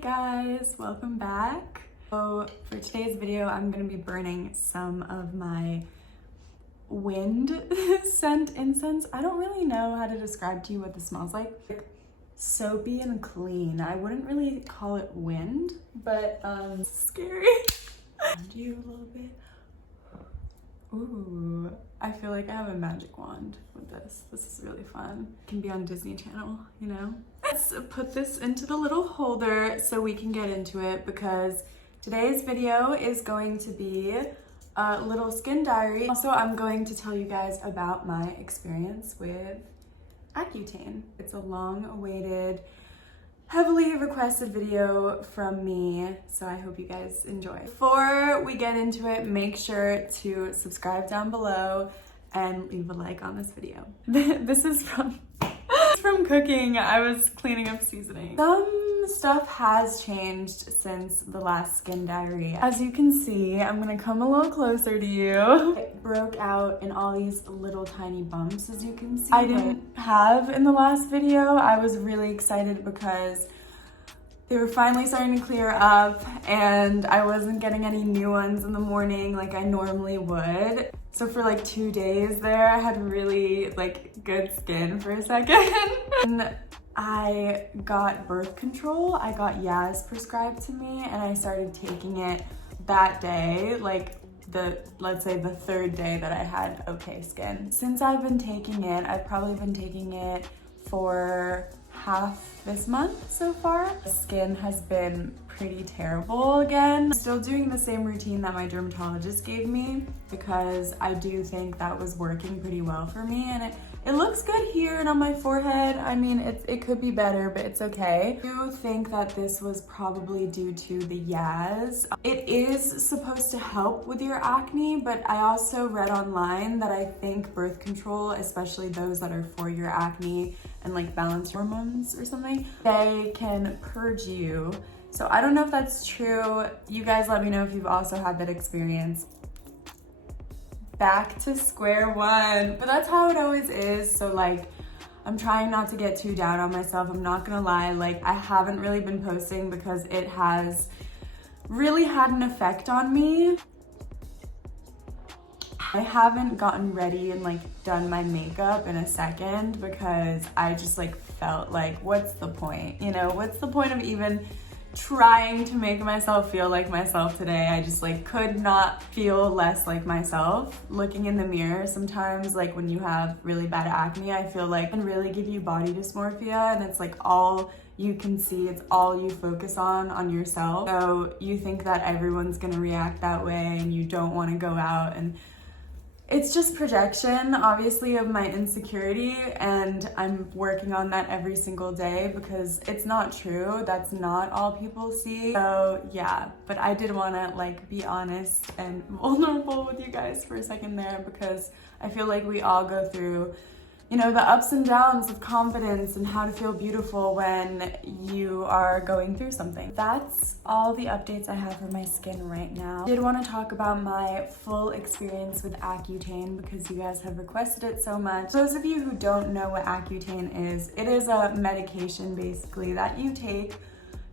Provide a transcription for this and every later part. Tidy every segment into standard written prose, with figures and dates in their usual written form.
guys, welcome back. So for today's video, I'm gonna be burning some of my wind scent incense. I don't really know how to describe to you what this smells like. Soapy and clean. I wouldn't really call it wind, but scary. Do you a little bit. Ooh, I feel like I have a magic wand with this. This is really fun. It can be on Disney Channel, you know? Let's put this into the little holder so we can get into it, because today's video is going to be a little skin diary. Also, I'm going to tell you guys about my experience with Accutane. It's a long-awaited, heavily requested video from me, so I hope you guys enjoy. Before we get into it, make sure to subscribe down below and leave a like on this video. This is from cooking. I was cleaning up seasoning. Some stuff has changed since the last skin diary. As you can see, I'm gonna come a little closer to you. It broke out in all these little tiny bumps, as you can see. I didn't have in the last video. I was really excited because they were finally starting to clear up and I wasn't getting any new ones in the morning like I normally would. So for like 2 days there, I had really like good skin for a second. And I got birth control. I got Yaz prescribed to me and I started taking it that day, like let's say the third day that I had okay skin. Since I've been taking it, I've probably been taking it for half this month so far. The skin has been pretty terrible again. I'm still doing the same routine that my dermatologist gave me because I do think that was working pretty well for me, and it looks good here and on my forehead. I mean, it could be better, but it's okay. I do think that this was probably due to the Yaz. It is supposed to help with your acne, but I also read online that I think birth control, especially those that are for your acne and like balance hormones or something, they can purge you. So I don't know if that's true. You guys let me know if you've also had that experience. Back to square one, but that's how it always is. So like, I'm trying not to get too down on myself. I'm not gonna lie, like I haven't really been posting because it has really had an effect on me. I haven't gotten ready and like done my makeup in a second because I just like felt like, what's the point? You know, what's the point of even trying to make myself feel like myself today? I just like could not feel less like myself. Looking in the mirror sometimes, like when you have really bad acne, I feel like it can really give you body dysmorphia, and it's like all you can see, it's all you focus on yourself. So you think that everyone's gonna react that way and you don't want to go out, and it's just projection, obviously, of my insecurity, and I'm working on that every single day because it's not true. That's not all people see. So yeah, but I did want to like be honest and vulnerable with you guys for a second there, because I feel like we all go through, you know, the ups and downs of confidence and how to feel beautiful when you are going through something. That's all the updates I have for my skin right now. I did want to talk about my full experience with Accutane because you guys have requested it so much. Those of you who don't know what Accutane is, it is a medication basically that you take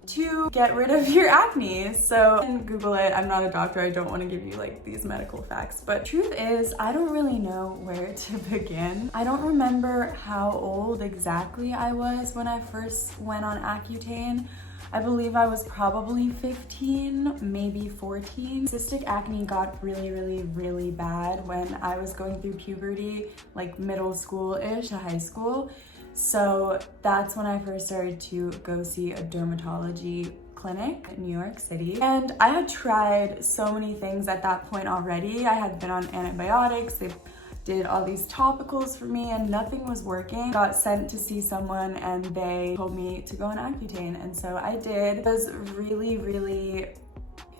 to get rid of your acne. So you can Google it. I'm not a doctor. I don't want to give you like these medical facts, but truth is, I don't really know where to begin. I don't remember how old exactly I was when I first went on Accutane. I believe I was probably 15, maybe 14. Cystic acne got really bad when I was going through puberty, like middle school-ish to high school. So that's when I first started to go see a dermatology clinic in New York City. And I had tried so many things at that point already. I had been on antibiotics. They did all these topicals for me and nothing was working. Got sent to see someone and they told me to go on Accutane. And so I did. It was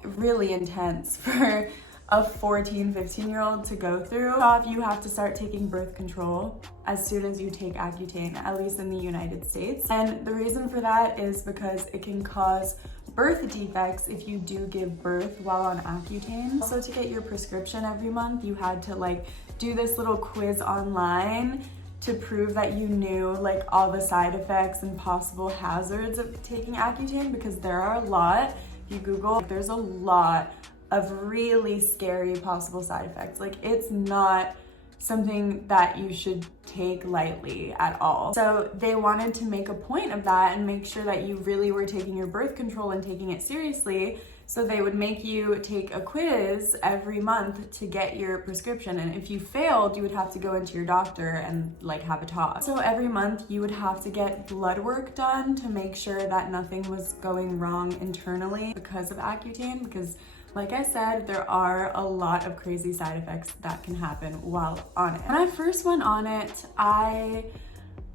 really intense for a 14, 15-year-old to go through. You have to start taking birth control as soon as you take Accutane, at least in the United States. And the reason for that is because it can cause birth defects if you do give birth while on Accutane. Also, to get your prescription every month, you had to like do this little quiz online to prove that you knew like all the side effects and possible hazards of taking Accutane, because there are a lot. If you Google, there's a lot of really scary possible side effects. Like, it's not something that you should take lightly at all. So they wanted to make a point of that and make sure that you really were taking your birth control and taking it seriously. So they would make you take a quiz every month to get your prescription. And if you failed, you would have to go into your doctor and like have a talk. So every month you would have to get blood work done to make sure that nothing was going wrong internally because of Accutane, because like I said, there are a lot of crazy side effects that can happen while on it. When I first went on it, I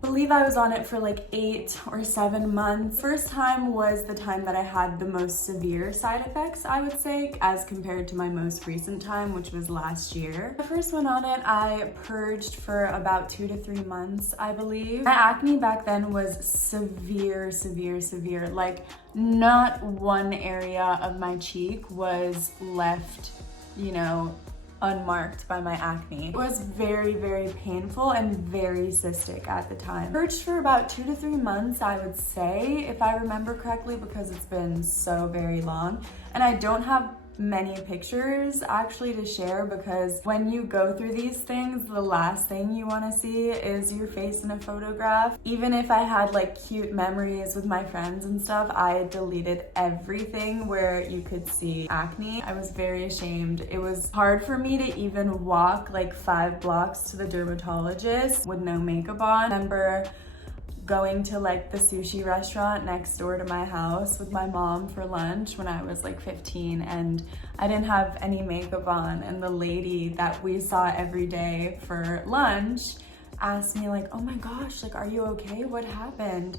believe I was on it for like 8 or 7 months. First time was the time that I had the most severe side effects, I would say, as compared to my most recent time, which was last year. The first one on it, I purged for about 2 to 3 months, I believe. My acne back then was severe, severe, severe. Like, not one area of my cheek was left, you know, unmarked by my acne. It was very, very painful and very cystic at the time. Purged for about 2 to 3 months, I would say, if I remember correctly, because it's been so very long. And I don't have many pictures actually to share, because when you go through these things, the last thing you want to see is your face in a photograph. Even if I had like cute memories with my friends and stuff, I deleted everything where you could see acne. I was very ashamed. It was hard for me to even walk like 5 blocks to the dermatologist with no makeup on. I remember going to like the sushi restaurant next door to my house with my mom for lunch when I was like 15, and I didn't have any makeup on, and the lady that we saw every day for lunch asked me like, oh my gosh, like, are you okay? What happened?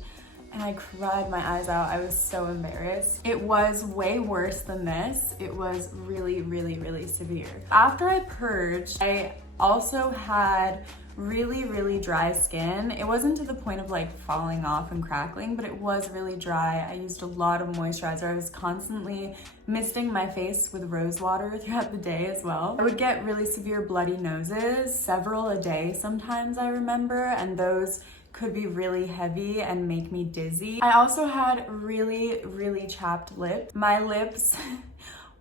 And I cried my eyes out. I was so embarrassed. It was way worse than this. It was really, really, really severe. After I purged, I also had really, really dry skin. It wasn't to the point of like falling off and crackling, but it was really dry. I used a lot of moisturizer. I was constantly misting my face with rose water throughout the day as well. I would get really severe bloody noses, several a day sometimes, I remember, and those could be really heavy and make me dizzy. I also had really, really chapped lips. My lips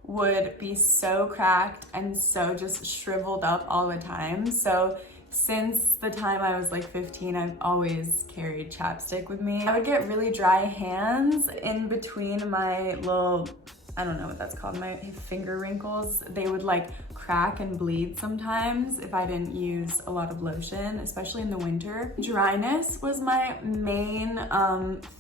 would be so cracked and so just shriveled up all the time. So since the time I was like 15, I've always carried chapstick with me. I would get really dry hands in between my little, I don't know what that's called, my finger wrinkles. They would like crack and bleed sometimes if I didn't use a lot of lotion, especially in the winter. Dryness was my main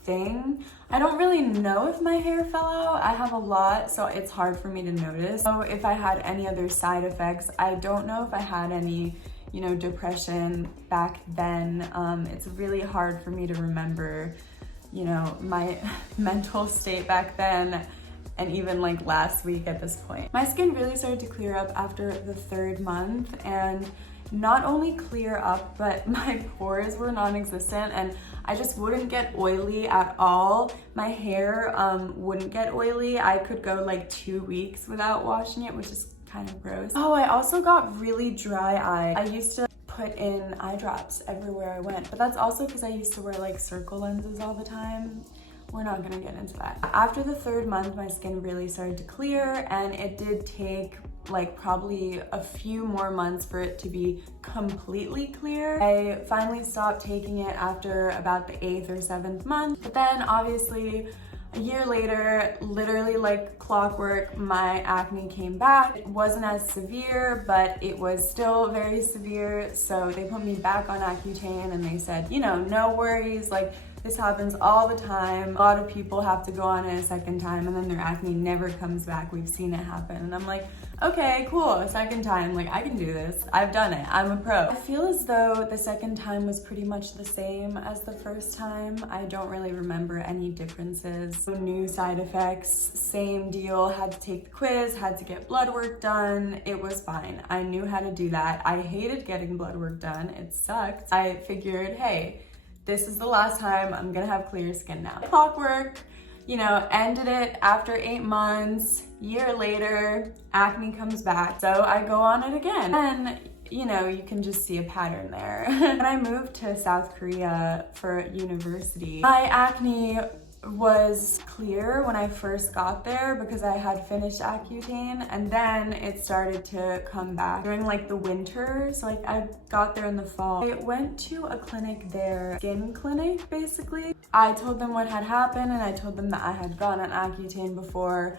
thing. I don't really know if my hair fell out. I have a lot, so it's hard for me to notice. So if I had any other side effects, I don't know if I had any, you know, depression back then. It's really hard for me to remember, you know, my mental state back then, and even like last week at this point. My skin really started to clear up after the 3rd month, and not only clear up, but my pores were non-existent and I just wouldn't get oily at all. My hair wouldn't get oily. I could go like 2 weeks without washing it, which is kind of gross. Oh, I also got really dry eye. I used to put in eye drops everywhere I went, but that's also because I used to wear like circle lenses all the time. We're not gonna get into that. After the 3rd month, my skin really started to clear, and it did take like probably a few more months for it to be completely clear. I finally stopped taking it after about the 8th or 7th month, but then obviously a year later, literally like clockwork, my acne came back. It wasn't as severe, but it was still very severe. So they put me back on Accutane and they said, you know, no worries, like this happens all the time. A lot of people have to go on it a 2nd time and then their acne never comes back. We've seen it happen. And I'm like, okay, cool, a 2nd time, like I can do this. I've done it, I'm a pro. I feel as though the 2nd time was pretty much the same as the 1st time. I don't really remember any differences. No new side effects, same deal, had to take the quiz, had to get blood work done. It was fine, I knew how to do that. I hated getting blood work done, it sucked. I figured, hey, this is the last time I'm gonna have clear skin now. Clockwork, you know, ended it after 8 months. Year later, acne comes back, so I go on it again. And you know, you can just see a pattern there. When I moved to South Korea for university, my acne was clear when I first got there because I had finished Accutane, and then it started to come back during like the winter. So like I got there in the fall. I went to a clinic there, skin clinic basically. I told them what had happened and I told them that I had gone on Accutane before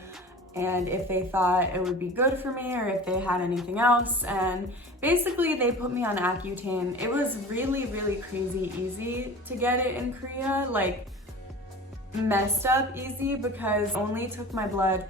and if they thought it would be good for me or if they had anything else. And basically they put me on Accutane. It was really, really crazy easy to get it in Korea. Like messed up easy because I only took my blood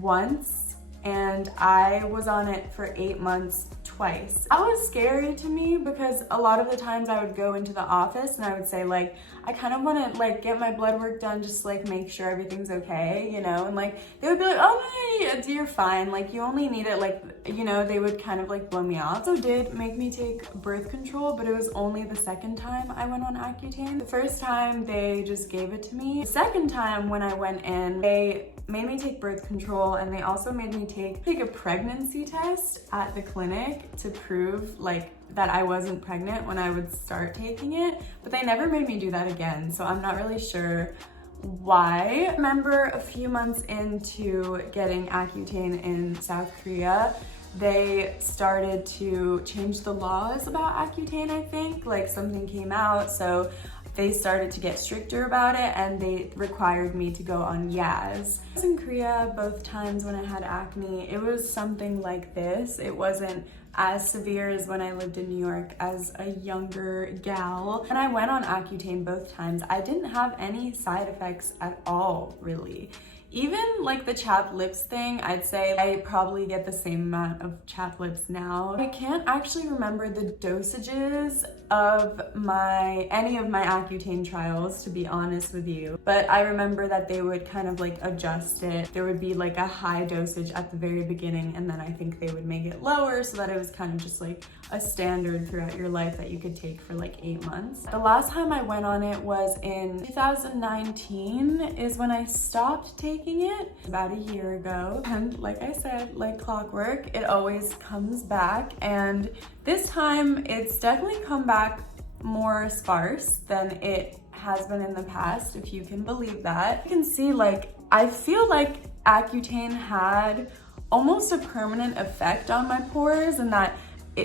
once and I was on it for 8 months twice. That was scary to me because a lot of the times I would go into the office and I would say like, I kind of want to like get my blood work done, just like make sure everything's okay, you know? And like, they would be like, oh, no, you're fine. Like you only need it like, you know, they would kind of like blow me off. So did make me take birth control, but it was only the second time I went on Accutane. The first time they just gave it to me. The second time when I went in, they made me take birth control and they also made me take a pregnancy test at the clinic to prove like that I wasn't pregnant when I would start taking it, but they never made me do that again. So I'm not really sure why. I remember a few months into getting Accutane in South Korea, they started to change the laws about Accutane, I think. Like something came out, so they started to get stricter about it and they required me to go on Yaz. I was in Korea both times when I had acne. It was something like this. It wasn't as severe as when I lived in New York as a younger gal. And I went on Accutane both times. I didn't have any side effects at all, really. Even like the chapped lips thing, I'd say I probably get the same amount of chapped lips now. I can't actually remember the dosages of any of my Accutane trials, to be honest with you. But I remember that they would kind of like adjust it. There would be like a high dosage at the very beginning, and then I think they would make it lower so that it was kind of just like a standard throughout your life that you could take for like 8 months. The last time I went on it was in 2019 is when I stopped taking it, about a year ago. And like I said, like clockwork, it always comes back. And this time it's definitely come back more sparse than it has been in the past, if you can believe that. You can see like, I feel like Accutane had almost a permanent effect on my pores, and that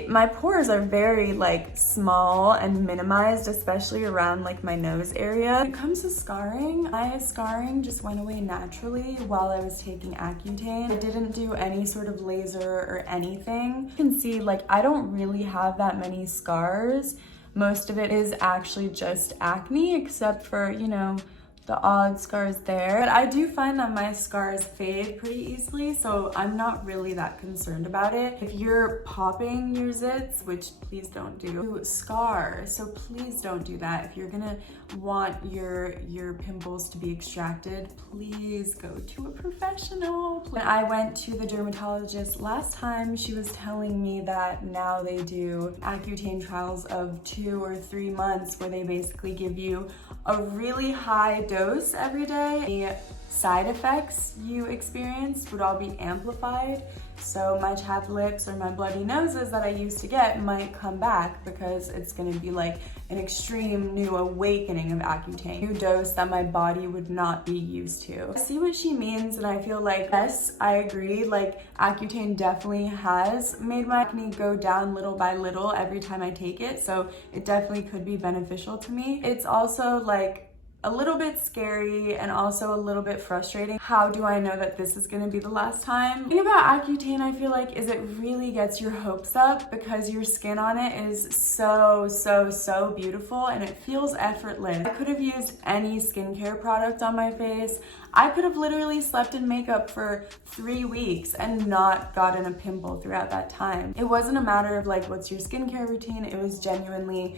my pores are very like small and minimized, especially around like my nose area. When it comes to scarring, my scarring just went away naturally while I was taking Accutane. I didn't do any sort of laser or anything. You can see like I don't really have that many scars. Most of it is actually just acne, except for, you know, the odd scars there. But I do find that my scars fade pretty easily, so I'm not really that concerned about it. If you're popping your zits, which please don't do, scar, so please don't do that. If you're gonna want your pimples to be extracted, please go to a professional. When I went to the dermatologist last time, she was telling me that now they do Accutane trials of 2 or 3 months where they basically give you a really high dose every day. The side effects you experienced would all be amplified. So my chapped lips or my bloody noses that I used to get might come back because it's gonna be like an extreme new awakening of Accutane, new dose that my body would not be used to. I see what she means, and I feel like, yes, I agree. Like Accutane definitely has made my acne go down little by little every time I take it. So it definitely could be beneficial to me. It's also like a little bit scary and also a little bit frustrating. How do I know that this is gonna be the last time? The thing about Accutane, I feel like, is it really gets your hopes up because your skin on it is so beautiful and it feels effortless. I could have used any skincare product on my face. I could have literally slept in makeup for 3 weeks and not gotten a pimple throughout that time. It wasn't a matter of like, what's your skincare routine? It was genuinely,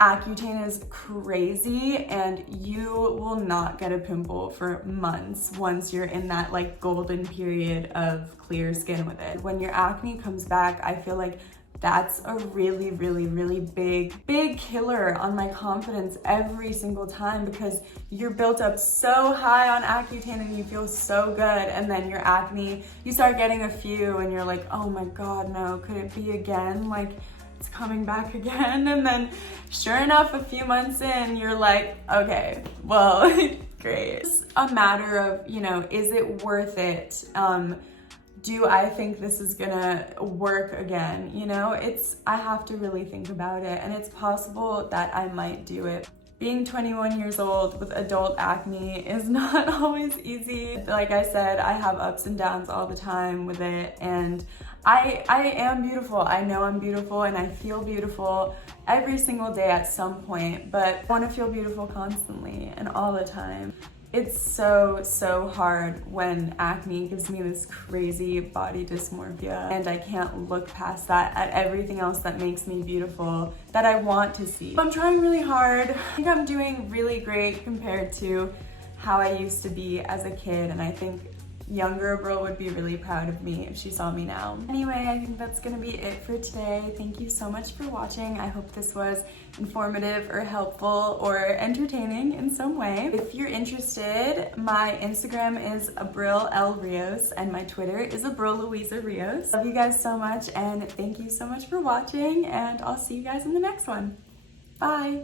Accutane is crazy and you will not get a pimple for months once you're in that like golden period of clear skin with it. When your acne comes back, I feel like That's a really, really, really big killer on my confidence every single time, because you're built up so high on Accutane and you feel so good, and then your acne, you start getting a few and you're like, oh my God, no, could it be again? Like, it's coming back again. And then sure enough, a few months in, you're like, okay, well, great. It's a matter of, you know, is it worth it? Do I think this is gonna work again? You know, I have to really think about it, and it's possible that I might do it. Being 21 years old with adult acne is not always easy. Like I said, I have ups and downs all the time with it, and I am beautiful. I know I'm beautiful and I feel beautiful every single day at some point, but I want to feel beautiful constantly and all the time. It's so hard when acne gives me this crazy body dysmorphia, and I can't look past that at everything else that makes me beautiful that I want to see. I'm trying really hard. I think I'm doing really great compared to how I used to be as a kid, and I think younger Abril would be really proud of me if she saw me now. Anyway, I think that's gonna be it for today. Thank you so much for watching. I hope this was informative or helpful or entertaining in some way. If you're interested, my Instagram is Abril L. Rios and my Twitter is Abril Louisa Rios. Love you guys so much, and thank you so much for watching, and I'll see you guys in the next one. Bye.